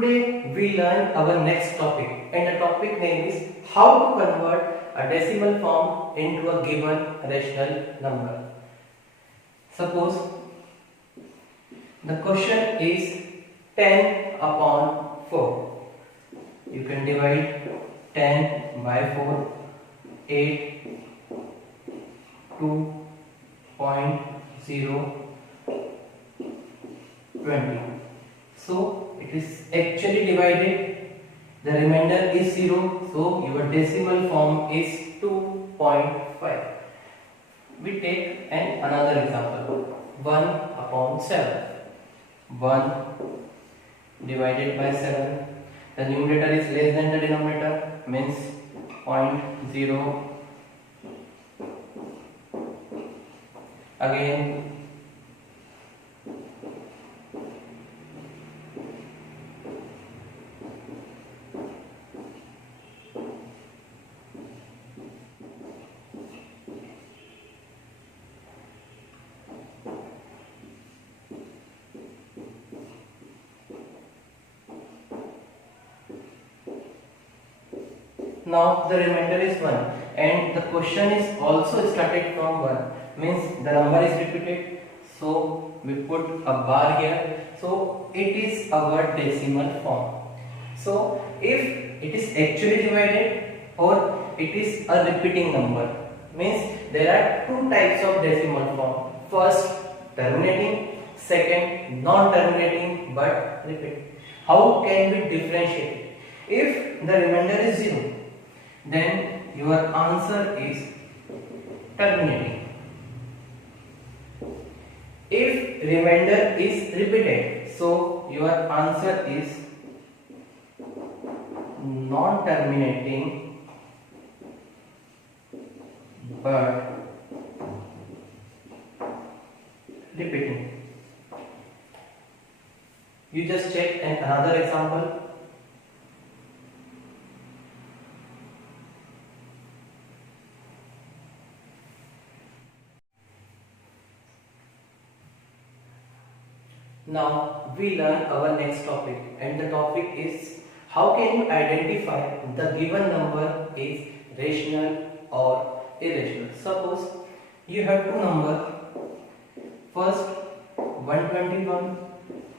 Today we learn our next topic, and the topic name is how to convert a decimal form into a given rational number. Suppose the question is 10 upon 4. You can divide 10 by 4, 8, 2.0, 20. So it is actually divided. The remainder is 0. So your decimal form is 2.5. We take another example. 1 upon 7. 1 divided by 7. The numerator is less than the denominator, means 0.0. Again, now the remainder is 1, and the question is also started from 1, means the number is repeated, so we put a bar here, so it is our decimal form. So if it is actually divided or it is a repeating number, means there are two types of decimal form. First, terminating; second, non-terminating but repeating. How can we differentiate it? If the remainder is 0, then your answer is terminating. If remainder is repeated, so your answer is non-terminating but repeating. You just check another example. Now we learn our next topic, and the topic is how can you identify the given number is rational or irrational. Suppose you have two numbers, first 121,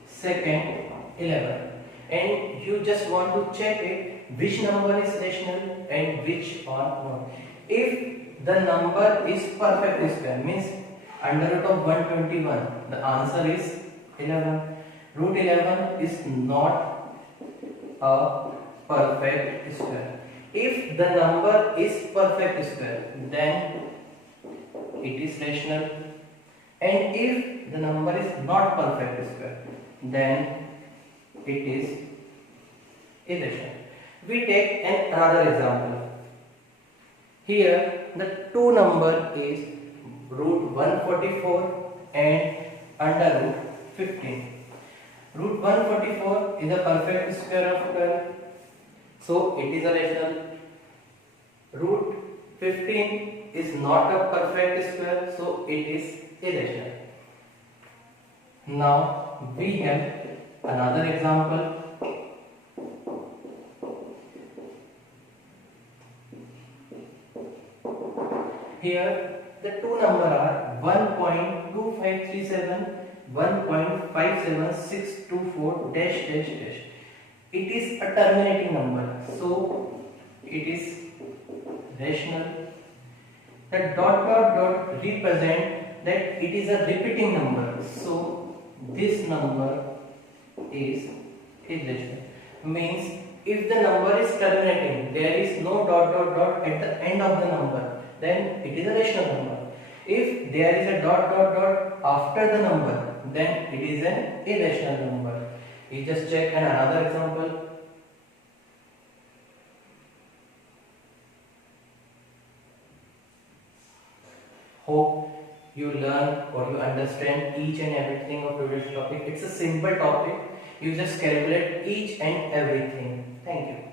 second 11, and you just want to check it which number is rational and which are not. If the number is perfect square, means under root of 121, the answer is 11. Root 11 is not a perfect square. If the number is perfect square, then it is rational, and if the number is not perfect square, then it is irrational. We take another example. Here the two number is root 144 and under root 15. Root 144 is a perfect square of 12, so it is a rational. Root 15 is not a perfect square, so it is irrational. Now we have another example. Here the two numbers are 1.2537, 1.57624 dash dash dash. It is a terminating number, so it is rational. The dot dot dot represent that it is a repeating number, so this number is irrational. Means if the number is terminating, there is no dot dot dot at the end of the number, then it is a rational number. If there is a dot dot dot after the number, then it is an irrational number. You just check another example. Hope you learn or you understand each and everything of today's topic. It's a simple topic. You just calculate each and everything. Thank you.